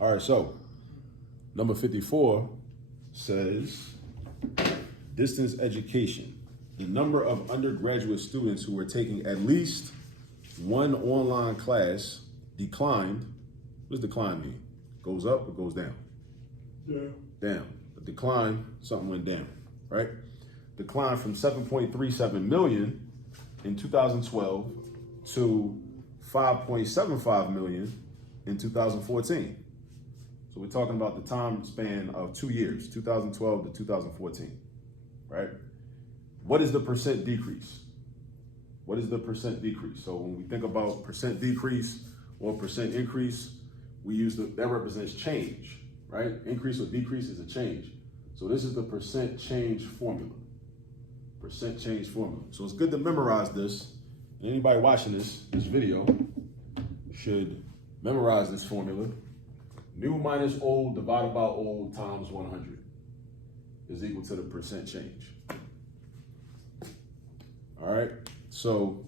All right, so number 54 says distance education. The number of undergraduate students who were taking at least one online class declined. What does decline mean? Goes up or goes down? Down. A decline, something went down, right? Declined from 7.37 million in 2012 to 5.75 million in 2014. So we're talking about the time span of 2 years, 2012 to 2014, right? What is the percent decrease? What is the percent decrease? So when we think about percent decrease or percent increase, we use that represents change, right? Increase or decrease is a change. So this is the percent change formula. Percent change formula. So it's good to memorize this. And anybody watching this video should memorize this formula. New minus old divided by old times 100 is equal to the percent change. All right, so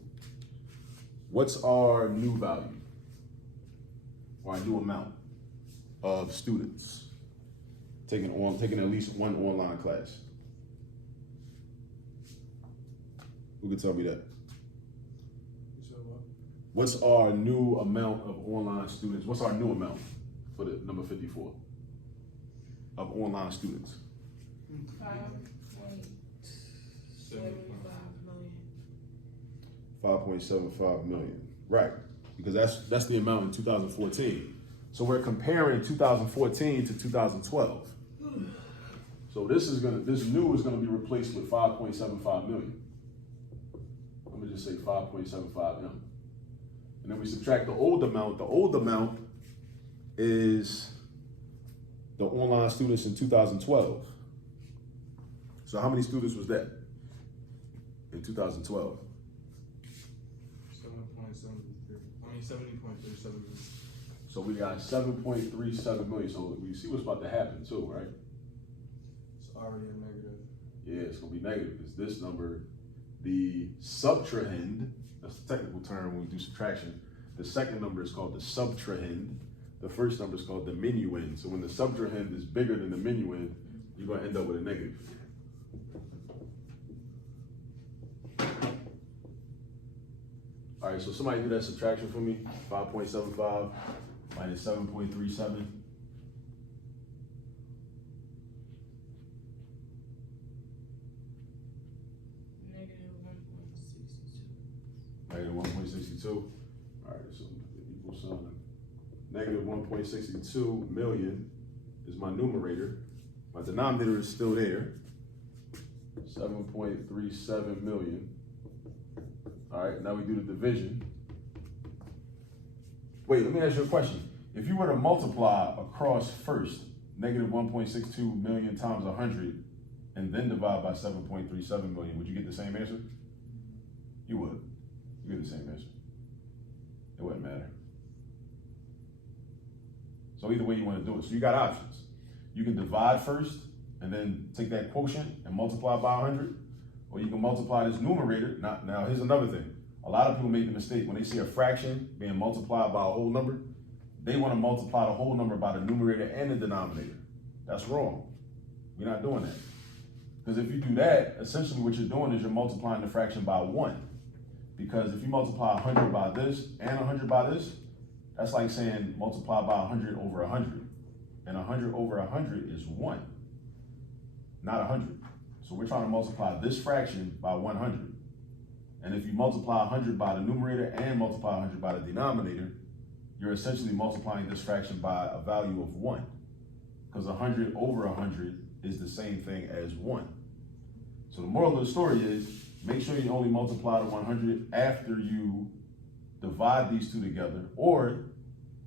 what's our new value or our new amount of students taking at least one online class? Who can tell me that? What's our new amount of online students? What's our new amount for the number 54 of online students? 5.75 million, right? Because that's the amount in 2014. So we're comparing 2014 to 2012. So this new is gonna be replaced with 5.75 million. Let me just say 5.75 M. And then we subtract the old amount. The old amount is the online students in 2012. So how many students was that in 2012? 70.37 million. So we got 7.37 million. So we see what's about to happen too, right? It's already a negative. Yeah, it's gonna be negative because this number, the subtrahend, that's the technical term when we do subtraction. The second number is called the subtrahend. The first number is called the minuend. So when the subtrahend is bigger than the minuend, you're gonna end up with a negative. All right, so somebody do that subtraction for me. 5.75 minus 7.37. Negative 1.62. All right, so equal sign. Negative 1.62 million is my numerator. My denominator is still there. 7.37 million. All right, now we do the division. Wait, let me ask you a question. If you were to multiply across first, negative 1.62 million times 100, and then divide by 7.37 million, would you get the same answer? You would. You get the same answer. It wouldn't matter. So either way you want to do it. So you got options. You can divide first, and then take that quotient and multiply by 100, or you can multiply this numerator. Now here's another thing. A lot of people make the mistake when they see a fraction being multiplied by a whole number, they want to multiply the whole number by the numerator and the denominator. That's wrong. We're not doing that. Because if you do that, essentially what you're doing is you're multiplying the fraction by 1. Because if you multiply 100 by this and 100 by this, that's like saying multiply by 100 over 100. And 100 over 100 is 1, not 100. So we're trying to multiply this fraction by 100. And if you multiply 100 by the numerator and multiply 100 by the denominator, you're essentially multiplying this fraction by a value of 1. Because 100 over 100 is the same thing as 1. So the moral of the story is, make sure you only multiply the 100 after you divide these two together. Or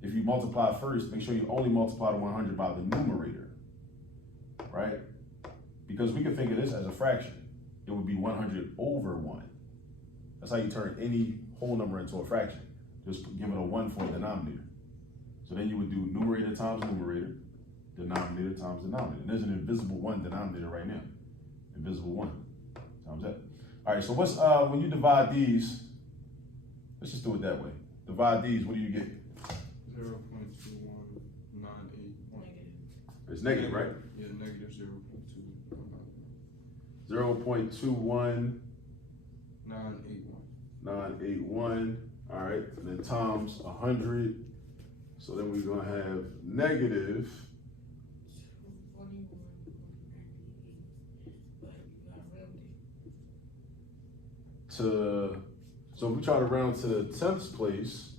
if you multiply first, make sure you only multiply the 100 by the numerator, right? Because we can think of this as a fraction. It would be 100 over 1. That's how you turn any whole number into a fraction. Just give it a 1 for a denominator. So then you would do numerator times numerator, denominator times denominator. And there's an invisible 1 denominator right now. Invisible 1 times that. All right, so what's, when you divide these, let's just do it that way. Divide these, what do you get? 0.2198. It's negative, right? Yeah, negative 0.2. 0.21 981. 981. All right, and then times 100. So then we're gonna have negative 41.98. so if we try to round to the 10th place,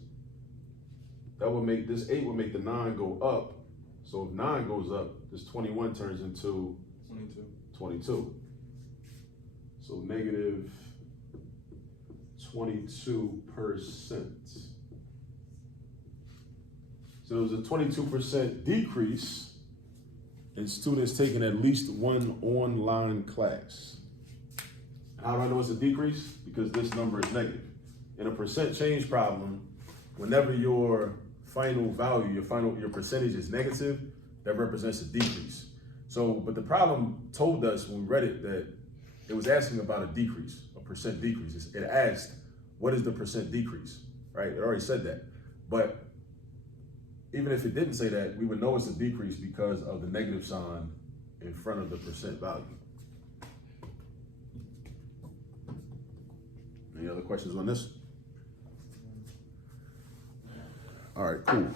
that would make this 8 would make the 9 go up. So if 9 goes up, this 21 turns into 22. So negative 22%. So there was a 22% decrease in students taking at least one online class. How do I know it's a decrease? Because this number is negative. In a percent change problem, whenever your final value, your percentage is negative, that represents a decrease. So, but the problem told us when we read it that it was asking about a decrease, a percent decrease. It asked, what is the percent decrease, right? It already said that. But even if it didn't say that, we would know it's a decrease because of the negative sign in front of the percent value. Any other questions on this? All right, cool.